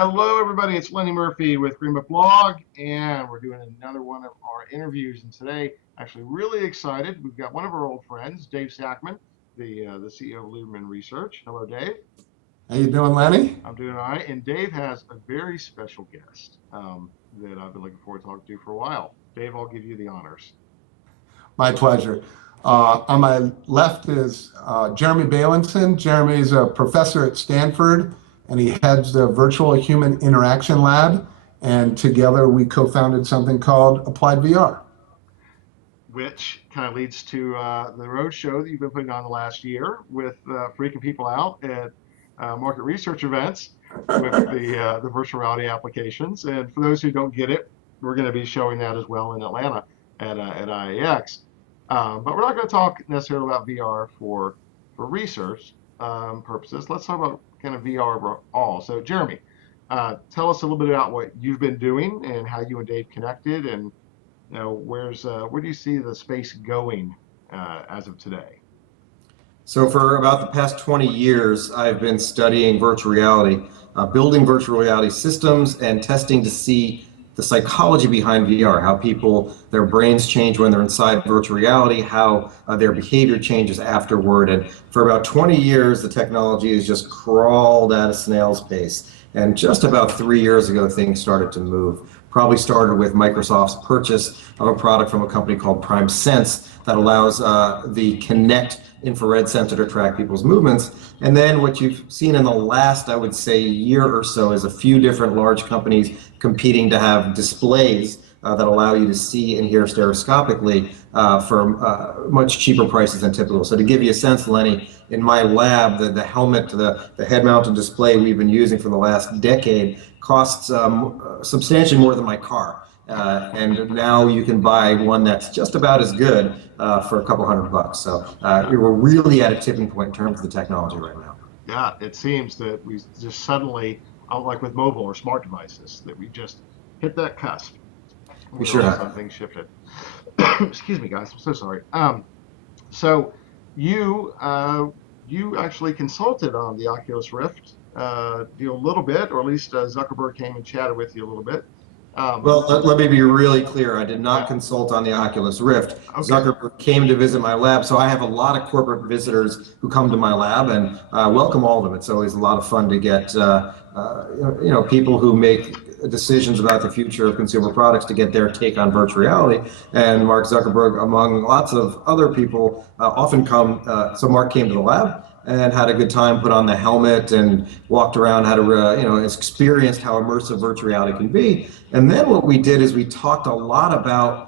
Hello, everybody. It's Lenny Murphy with Greenbook Blog, and we're doing another one of our interviews. And today, actually, really excited. We've got one of our old friends, Dave Sackman, the CEO of Lieberman Research. Hello, Dave. How you doing, Lenny? I'm doing all right. And Dave has a very special guest that I've been looking forward to talking to for a while. Dave, I'll give you the honors. My pleasure. On my left is Jeremy Bailenson. Jeremy is a professor at Stanford, and he heads the Virtual Human Interaction Lab. And together we co-founded something called Applied VR. Which kind of leads to the road show that you've been putting on the last year with freaking people out at market research events with the virtual reality applications. And for those who don't get it, we're going to be showing that as well in Atlanta at IAX. But we're not going to talk necessarily about VR for research purposes. Let's talk about kind of VR overall. So, Jeremy, tell us a little bit about what you've been doing and how you and Dave connected, and where do you see the space going as of today? So for about the past 20 years, I've been studying virtual reality, building virtual reality systems and testing to see the psychology behind VR, how their brains change when they're inside virtual reality, how their behavior changes afterward. And for about 20 years, the technology has just crawled at a snail's pace. And just about 3 years ago, things started to move. Probably started with Microsoft's purchase of a product from a company called Prime Sense that allows the Kinect infrared sensor to track people's movements. And then what you've seen in the last, I would say, year or so is a few different large companies competing to have displays that allow you to see and hear stereoscopically for much cheaper prices than typical. So to give you a sense, Lenny, in my lab, the helmet, the head-mounted display we've been using for the last decade costs substantially more than my car. And now you can buy one that's just about as good for a couple $100. So we're really at a tipping point in terms of the technology right now. Yeah, it seems that we just suddenly, like with mobile or smart devices, that we just hit that cusp. We sure have. Something shifted. Excuse me, guys. I'm so sorry. So you actually consulted on the Oculus Rift deal a little bit, or at least Zuckerberg came and chatted with you a little bit. Well, let me be really clear. I did not consult on the Oculus Rift. Okay. Zuckerberg came to visit my lab, so I have a lot of corporate visitors who come to my lab, and welcome all of them. It's always a lot of fun to get people who make decisions about the future of consumer products to get their take on virtual reality. And Mark Zuckerberg, among lots of other people, often come. So Mark came to the lab and had a good time, put on the helmet and walked around, had experienced how immersive virtual reality can be. And then what we did is we talked a lot about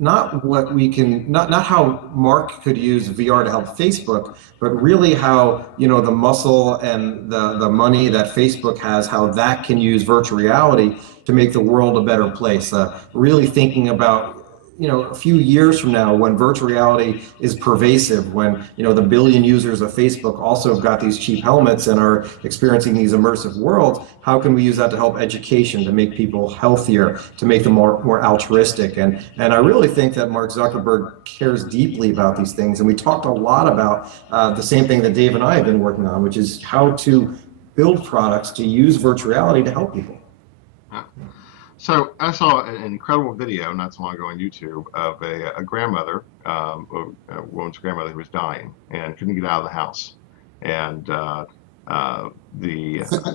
not how Mark could use VR to help Facebook, but really how, the muscle and the money that Facebook has, how that can use virtual reality to make the world a better place. Really thinking about a few years from now, when virtual reality is pervasive, when the billion users of Facebook also have got these cheap helmets and are experiencing these immersive worlds, how can we use that to help education, to make people healthier, to make them more altruistic? And I really think that Mark Zuckerberg cares deeply about these things. And we talked a lot about the same thing that Dave and I have been working on, which is how to build products to use virtual reality to help people. So I saw an incredible video not so long ago on YouTube of a grandmother, a woman's grandmother who was dying and couldn't get out of the house. And I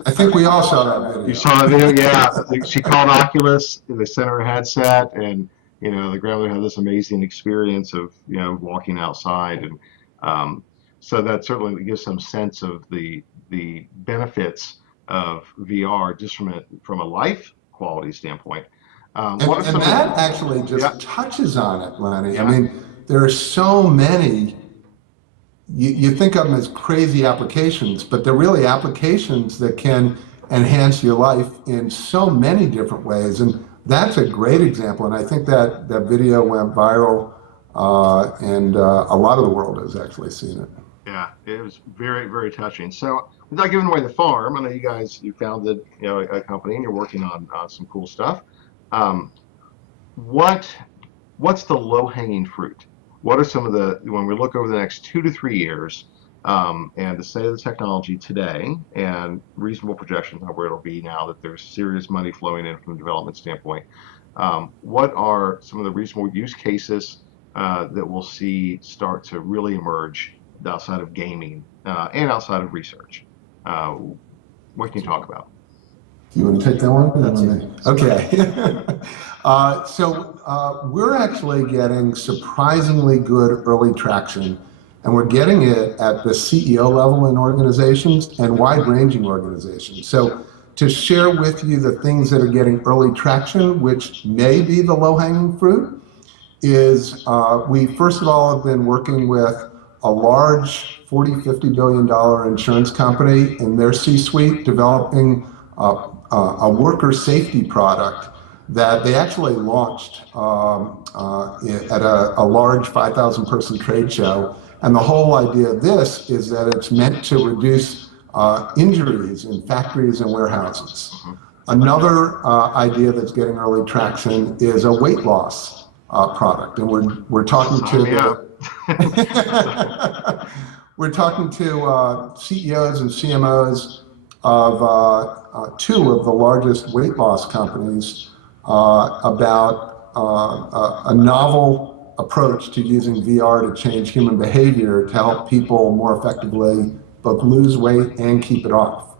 think we all saw that video. You saw that video, yeah. She called Oculus, they sent her a headset, and the grandmother had this amazing experience of walking outside, and so that certainly gives some sense of the benefits of VR just from a life quality standpoint. And that actually just touches on it, Lenny. Yeah. I mean, there are so many, you think of them as crazy applications, but they're really applications that can enhance your life in so many different ways. And that's a great example. And I think that video went viral, and a lot of the world has actually seen it. Yeah, it was very, very touching. So without giving away the farm, I know you founded a company and you're working on some cool stuff. What's the low-hanging fruit? What are some of when we look over the next 2 to 3 years, and the state of the technology today and reasonable projections of where it'll be now that there's serious money flowing in from a development standpoint. What are some of the reasonable use cases that we'll see start to really emerge outside of gaming and outside of research? What can you talk about? You want to take that one? That's it. Okay. We're actually getting surprisingly good early traction, and we're getting it at the CEO level in organizations and wide-ranging organizations. So to share with you the things that are getting early traction, which may be the low-hanging fruit, is we first of all have been working with a large $40-50 billion insurance company in their C-suite developing a worker safety product that they actually launched at a large 5,000 person trade show. And the whole idea of this is that it's meant to reduce injuries in factories and warehouses. Another idea that's getting early traction is a weight loss product, and we're talking to we're talking to CEOs and CMOs of two of the largest weight loss companies about a novel approach to using VR to change human behavior to help people more effectively both lose weight and keep it off.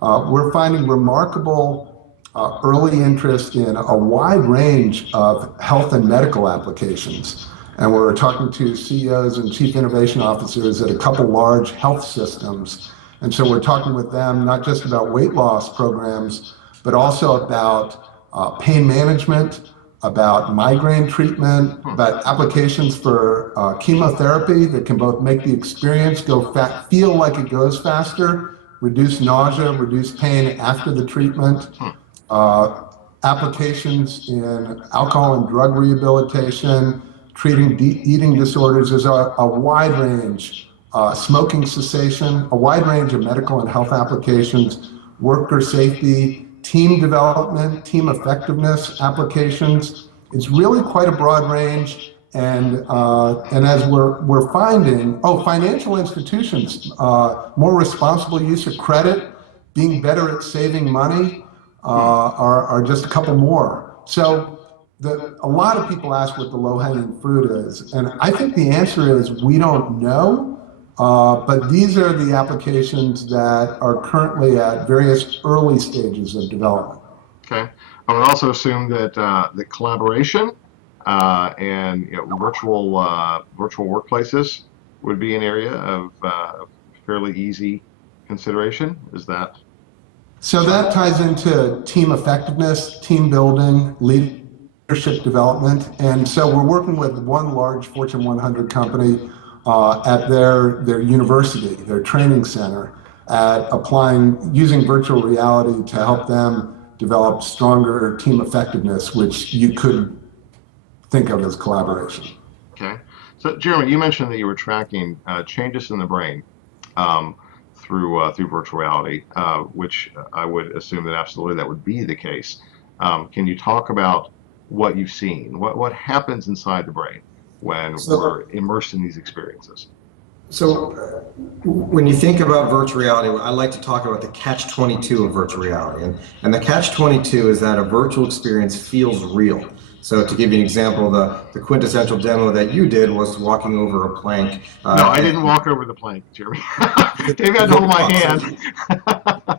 We're finding remarkable early interest in a wide range of health and medical applications. And we're talking to CEOs and chief innovation officers at a couple large health systems. And so we're talking with them not just about weight loss programs, but also about pain management, about migraine treatment, about applications for chemotherapy that can both make the experience feel like it goes faster, reduce nausea, reduce pain after the treatment, applications in alcohol and drug rehabilitation, treating eating disorders. There's a wide range, smoking cessation, a wide range of medical and health applications, worker safety, team development, team effectiveness applications. It's really quite a broad range. And as we're finding, financial institutions, more responsible use of credit, being better at saving money are just a couple more. So a lot of people ask what the low-hanging fruit is, and I think the answer is we don't know, but these are the applications that are currently at various early stages of development. Okay. I would also assume that the collaboration and virtual workplaces would be an area of fairly easy consideration. Is that? So that ties into team effectiveness, team building, leadership development. And so we're working with one large Fortune 100 company at their university, their training center, at using virtual reality to help them develop stronger team effectiveness, which you could think of as collaboration. Okay. So, Jeremy, you mentioned that you were tracking changes in the brain through virtual reality, which I would assume that absolutely that would be the case. Can you talk about what you've seen? What happens inside the brain when we're immersed in these experiences? So when you think about virtual reality, I like to talk about the catch-22 of virtual reality. And the catch-22 is that a virtual experience feels real. So to give you an example, the quintessential demo that you did was walking over a plank. No, I didn't walk over the plank, Jeremy. Maybe I had to hold my hand.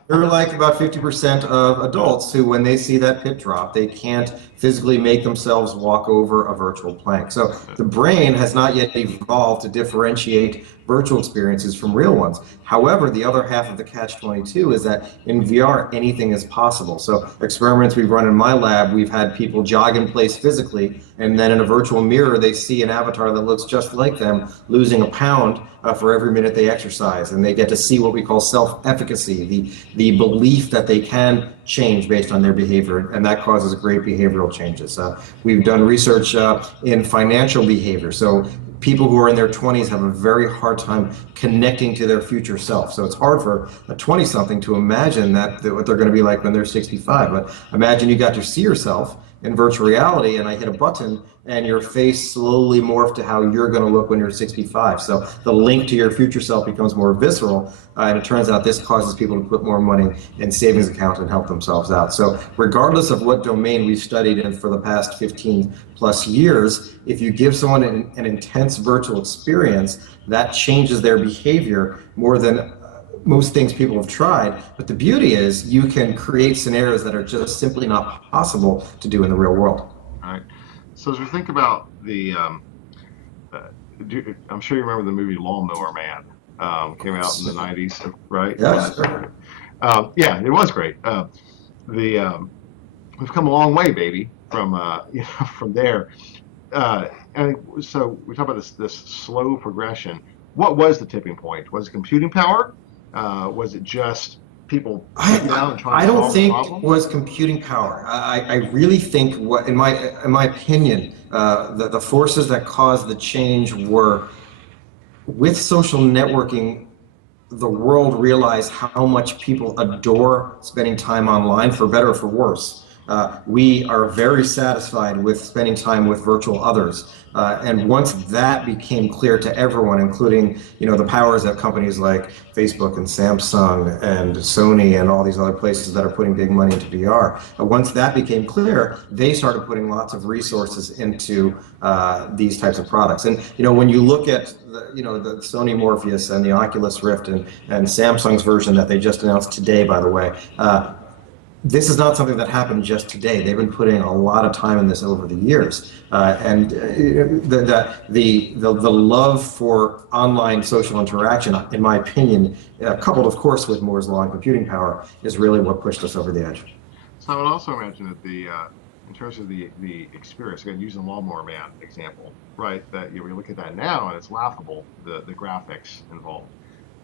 There are like about 50% of adults who, when they see that pit drop, they can't physically make themselves walk over a virtual plank. So the brain has not yet evolved to differentiate virtual experiences from real ones. However, the other half of the catch-22 is that in VR, anything is possible. So experiments we've run in my lab, we've had people jog in place physically, and then in a virtual mirror, they see an avatar that looks just like them, losing a pound for every minute they exercise. And they get to see what we call self-efficacy, the belief that they can change based on their behavior, and that causes great behavioral changes. We've done research in financial behavior. So people who are in their 20s have a very hard time connecting to their future self. So it's hard for a 20-something to imagine what they're going to be like when they're 65. But imagine you got to see yourself in virtual reality and I hit a button and your face slowly morphed to how you're going to look when you're 65. So the link to your future self becomes more visceral, and it turns out this causes people to put more money in savings accounts and help themselves out. So regardless of what domain we've studied in for the past 15 plus years, if you give someone an intense virtual experience, that changes their behavior more than most things people have tried. But the beauty is you can create scenarios that are just simply not possible to do in the real world. All right. So as we think about I'm sure you remember the movie Lawnmower Man. Came out in the 90s, right? Yeah, sure. Yeah, it was great. We've come a long way, baby, from from there. And so we talk about this slow progression. What was the tipping point? Was it computing power? Was it just people sitting down and trying I to don't solve the think problem? it was computing power. I really think what, in my opinion, the forces that caused the change were with social networking. The world realized how much people adore spending time online, for better or for worse. We are very satisfied with spending time with virtual others. And once that became clear to everyone, including the powers that companies like Facebook and Samsung and Sony and all these other places that are putting big money into VR, once that became clear, they started putting lots of resources into these types of products. And when you look at the Sony Morpheus and the Oculus Rift and Samsung's version that they just announced today, by the way, this is not something that happened just today. They've been putting a lot of time in this over the years, and the love for online social interaction, in my opinion, coupled of course with Moore's law and computing power, is really what pushed us over the edge. So I would also imagine that in terms of the experience, again, using the Lawnmower Man example, right? That we look at that now and it's laughable, the graphics involved.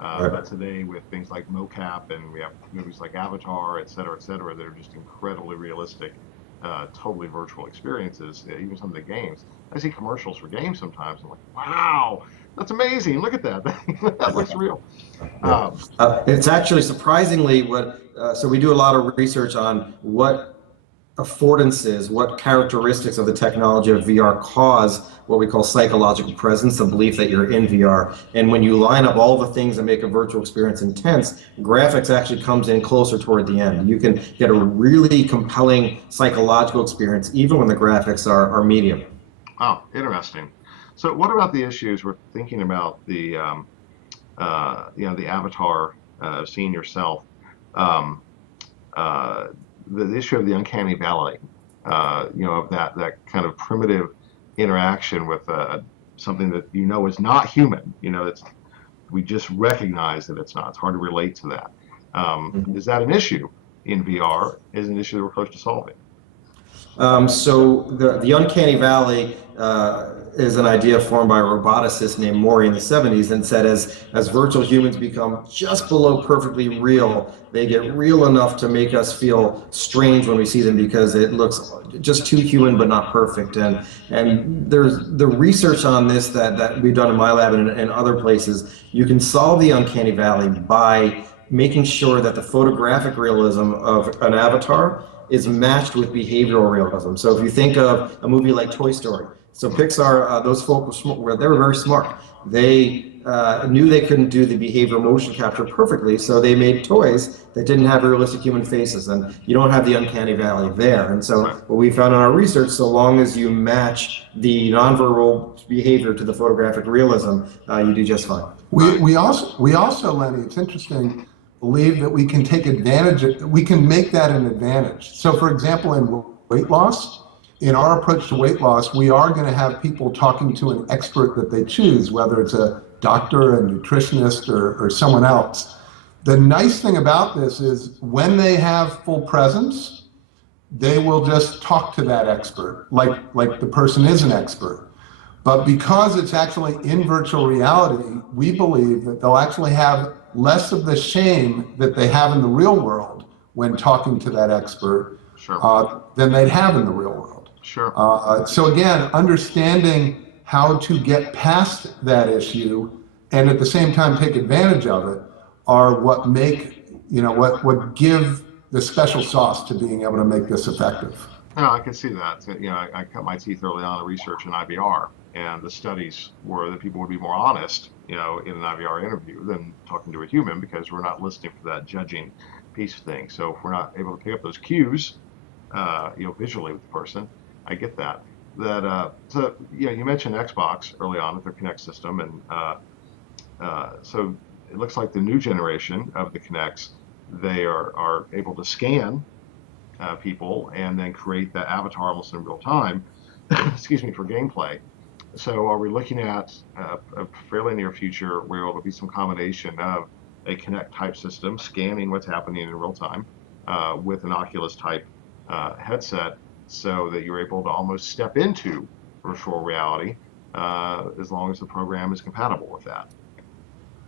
Right. But today with things like mocap and we have movies like Avatar, et cetera, that are just incredibly realistic, totally virtual experiences. Even some of the games, I see commercials for games sometimes. I'm like, wow, that's amazing! Look at that. That looks real. It's actually surprisingly so we do a lot of research on what affordances, what characteristics of the technology of VR cause what we call psychological presence, the belief that you're in VR. And when you line up all the things that make a virtual experience intense, graphics actually comes in closer toward the end. You can get a really compelling psychological experience even when the graphics are medium. Oh, interesting. So what about the issues we're thinking about the the avatar, seeing yourself, um, the issue of the uncanny valley, of that kind of primitive interaction with something that is not human. We just recognize that it's not. It's hard to relate to that. Is that an issue in VR? Is an issue that we're close to solving? So the uncanny valley is an idea formed by a roboticist named Mori in the 70s, and said as virtual humans become just below perfectly real, they get real enough to make us feel strange when we see them because it looks just too human but not perfect. And there's the research on this that we've done in my lab and other places. You can solve the uncanny valley by making sure that the photographic realism of an avatar is matched with behavioral realism. So if you think of a movie like Toy Story, so Pixar, those folks were very smart. They knew they couldn't do the behavioral motion capture perfectly, so they made toys that didn't have realistic human faces, and you don't have the uncanny valley there. And so what we found in our research, so long as you match the nonverbal behavior to the photographic realism, you do just fine. We also, Lenny, it's interesting, believe that we can take advantage we can make that an advantage. So for example, in weight loss, in our approach to weight loss, we are going to have people talking to an expert that they choose, whether it's a doctor, a nutritionist, or someone else. The nice thing about this is when they have full presence, they will just talk to that expert like the person is an expert. But because it's actually in virtual reality, we believe that they'll actually have less of the shame that they have in the real world when talking to that expert than they'd have in the real world. Sure. So again, understanding how to get past that issue and at the same time take advantage of it are what make, what give the special sauce to being able to make this effective. No, I can see that. So, I cut my teeth early on in research in IVR, and the studies were that people would be more honest, in an IVR interview than talking to a human because we're not listening for that judging piece of things. So if we're not able to pick up those cues, visually with the person, I get that. So you mentioned Xbox early on with their Kinect system, and so it looks like the new generation of the Kinects, they are able to scan people and then create that avatar almost in real time, excuse me, for gameplay. So are we looking at a fairly near future where it'll be some combination of a Kinect type system scanning what's happening in real time with an Oculus type headset so that you're able to almost step into virtual reality as long as the program is compatible with that?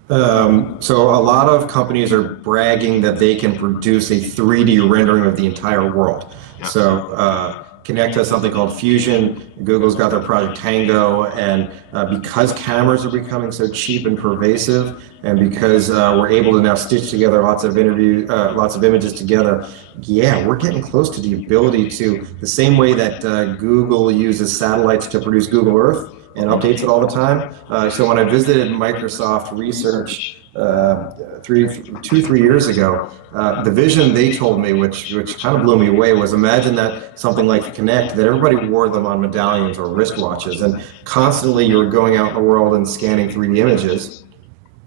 So a lot of companies are bragging that they can produce a 3D rendering of the entire world. Yes. So Kinect has something called Fusion. Google's got their Project Tango, and because cameras are becoming so cheap and pervasive, and because we're able to now stitch together lots of images together, yeah, we're getting close to the ability to, the same way that Google uses satellites to produce Google Earth and updates it all the time. So when I visited Microsoft Research 3 years ago, the vision they told me, which kind of blew me away, was imagine that something like the Kinect, that everybody wore them on medallions or wristwatches, and constantly you were going out in the world and scanning 3D images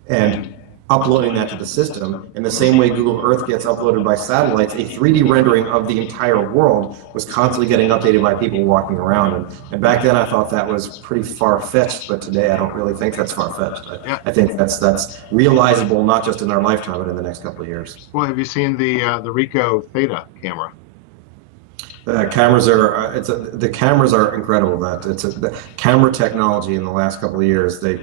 and uploading that to the system. In the same way Google Earth gets uploaded by satellites, a 3D rendering of the entire world was constantly getting updated by people walking around. And back then I thought that was pretty far-fetched, but today I don't really think that's far-fetched. I think that's realizable not just in our lifetime, but in the next couple of years. Well, have you seen the Ricoh Theta camera? The cameras are incredible. The camera technology in the last couple of years, the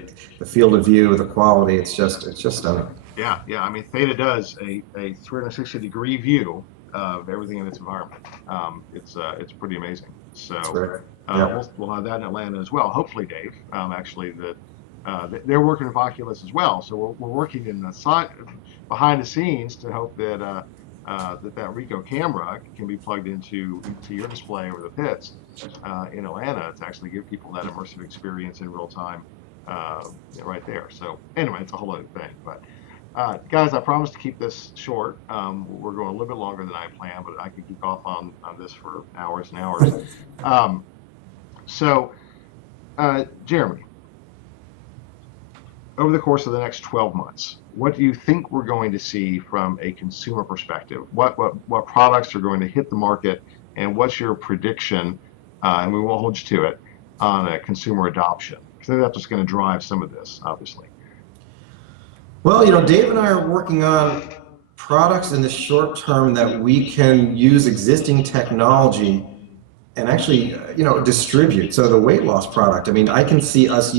field of view, the quality, it's just stunning. Yeah. I mean, Theta does a 360-degree view of everything in its environment. It's pretty amazing. So we'll have that in Atlanta as well. Hopefully, Dave. Actually, they're working with Oculus as well. So we're working in the side behind the scenes to hope that that Ricoh camera can be plugged into your display over the pits in Atlanta to actually give people that immersive experience in real time right there. So anyway, it's a whole other thing. But guys, I promised to keep this short. We're going a little bit longer than I planned, but I could keep off on this for hours and hours. So Jeremy, over the course of the next 12 months, what do you think we're going to see from a consumer perspective? What products are going to hit the market, and what's your prediction, and we won't hold you to it, on a consumer adoption? Because I think that's what's going to drive some of this, obviously. Well, Dave and I are working on products in the short term that we can use existing technology and actually, distribute. So the weight loss product, I mean, I can see us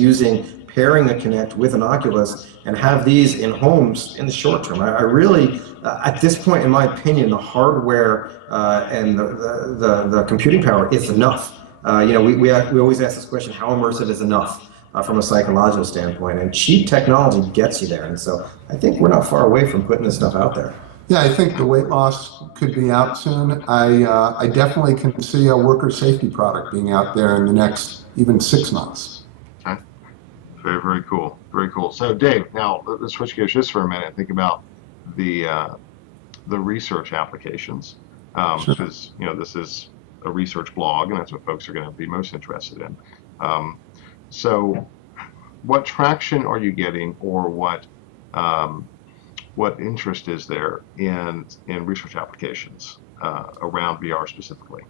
pairing a Kinect with an Oculus and have these in homes in the short term. I really, at this point, in my opinion, the hardware and the computing power is enough. We always ask this question: how immersive is enough from a psychological standpoint? And cheap technology gets you there. And so I think we're not far away from putting this stuff out there. Yeah, I think the weight loss could be out soon. I definitely can see a worker safety product being out there in the next even 6 months. Okay. Very, very cool. Very cool. So Dave, now let's switch gears just for a minute and think about the research applications. Sure. Because this is a research blog, and that's what folks are going to be most interested in. So what traction are you getting, or what interest is there in research applications around VR specifically?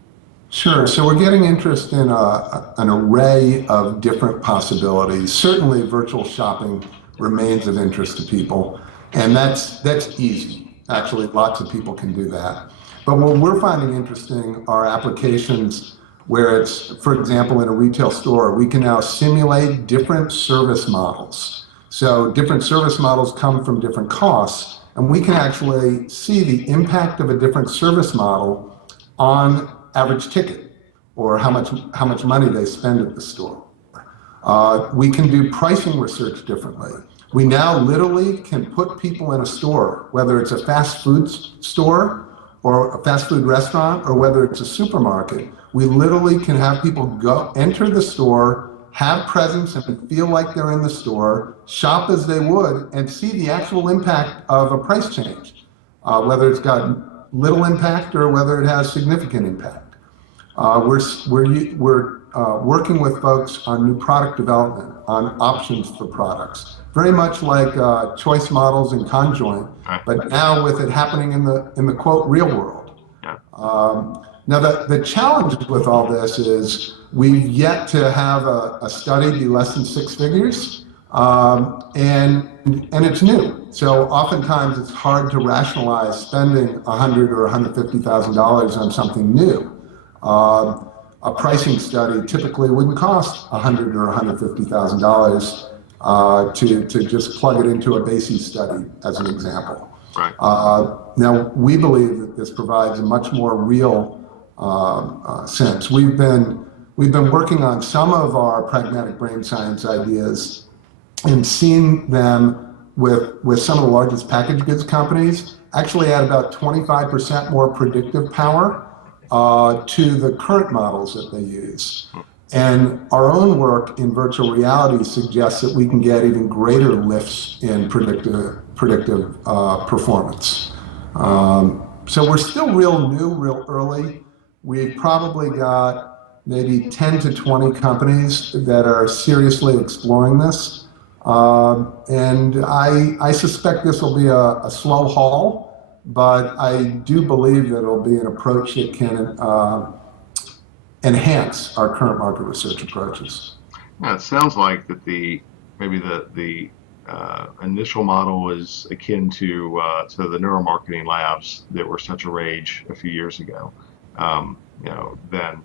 Sure. So we're getting interest in an array of different possibilities. Certainly, virtual shopping remains of interest to people, and that's easy. Actually, lots of people can do that. But what we're finding interesting are applications where it's, for example, in a retail store, we can now simulate different service models. So different service models come from different costs, and we can actually see the impact of a different service model on average ticket, or how much money they spend at the store. We can do pricing research differently. We now literally can put people in a store, whether it's a fast food store or a fast food restaurant, or whether it's a supermarket, we literally can have people go enter the store, have presence and feel like they're in the store, shop as they would, and see the actual impact of a price change, whether it's got little impact or whether it has significant impact. We're working with folks on new product development, on options for products, very much like choice models and conjoint, but now with it happening in the quote real world. Now the challenge with all this is we've yet to have a study be less than 6 figures, and it's new. So oftentimes it's hard to rationalize spending $100,000 or $150,000 on something new. A pricing study typically wouldn't cost $100,000 or $150,000 to just plug it into a BASIS study, as an example. Right. Now we believe that this provides a much more real sense. We've been working on some of our pragmatic brain science ideas and seen them with some of the largest packaged goods companies actually add about 25% more predictive power to the current models that they use. And our own work in virtual reality suggests that we can get even greater lifts in predictive performance. So we're still real new, real early. We've probably got maybe 10 to 20 companies that are seriously exploring this. And I suspect this will be a slow haul, but I do believe that it'll be an approach that can enhance our current market research approaches. Yeah, it sounds like that maybe the initial model is akin to the neuromarketing labs that were such a rage a few years ago. Then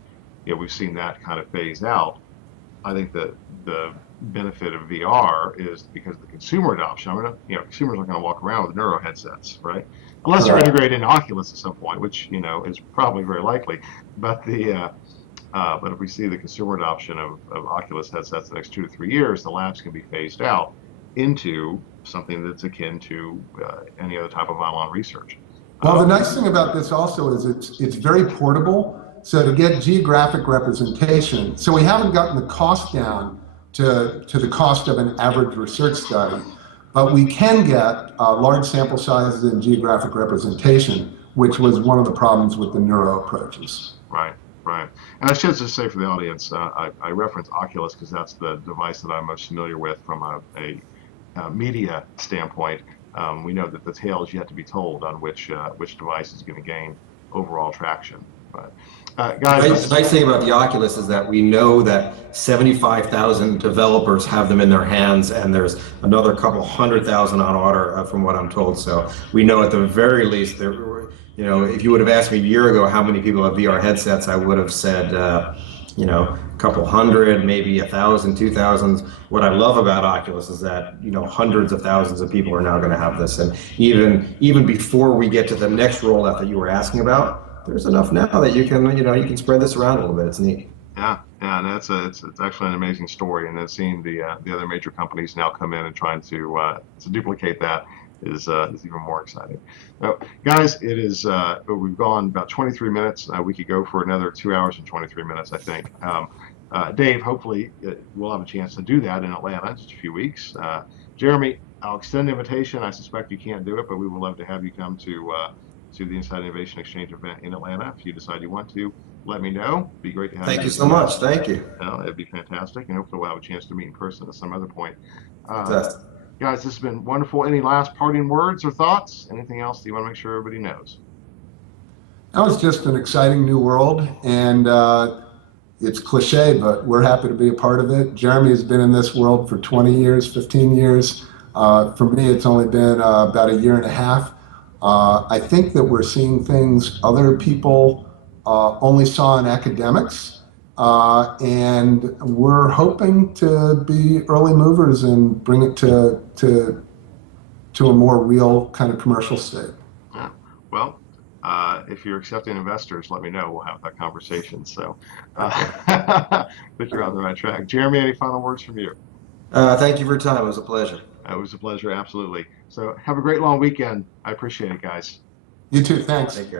we've seen that kind of phase out. I think that the benefit of VR is because of the consumer adoption. Consumers are going to walk around with neuro headsets, right? Unless they're integrated into Oculus at some point, which is probably very likely. But but if we see the consumer adoption of Oculus headsets the next 2 to 3 years, the labs can be phased out into something that's akin to any other type of online research. Well, the nice thing about this also is it's very portable. So to get geographic representation, so we haven't gotten the cost down to the cost of an average research study, but we can get large sample sizes and geographic representation, which was one of the problems with the neuro approaches. Right. And I should just say for the audience, I reference Oculus because that's the device that I'm most familiar with from a media standpoint. We know that the tale is yet to be told on which device is going to gain overall traction. But guys, the nice thing about the Oculus is that we know that 75,000 developers have them in their hands, and there's another couple 100,000 on order, from what I'm told. So we know at the very least, if you would have asked me a year ago how many people have VR headsets, I would have said, a couple hundred, maybe 1,000, 2,000. What I love about Oculus is that hundreds of thousands of people are now going to have this, and even before we get to the next rollout that you were asking about, there's enough now that you can spread this around a little bit. It's neat. Yeah, and it's actually an amazing story, and then seeing the other major companies now come in and trying to duplicate that is even more exciting. So, guys, it is we've gone about 23 minutes. We could go for another 2 hours and 23 minutes, I think. Dave, hopefully we'll have a chance to do that in Atlanta in just a few weeks. Jeremy, I'll extend the invitation. I suspect you can't do it, but we would love to have you come to the Inside Innovation Exchange event in Atlanta. If you decide you want to, let me know. It'd be great to have you. Thank you so much. Thank you. It'd be fantastic, and hopefully we'll have a chance to meet in person at some other point. Fantastic. Guys, this has been wonderful. Any last parting words or thoughts? Anything else that you want to make sure everybody knows? That was just an exciting new world, and it's cliche, but we're happy to be a part of it. Jeremy has been in this world for 20 years, 15 years. For me, it's only been about a year and a half. I think that we're seeing things other people only saw in academics, and we're hoping to be early movers and bring it to a more real kind of commercial state. Yeah. Well, if you're accepting investors, let me know. We'll have that conversation. So, that you're on the right track. Jeremy, any final words from you? Thank you for your time. It was a pleasure. It was a pleasure, absolutely. So have a great long weekend. I appreciate it, guys. You too. Thanks. Take care.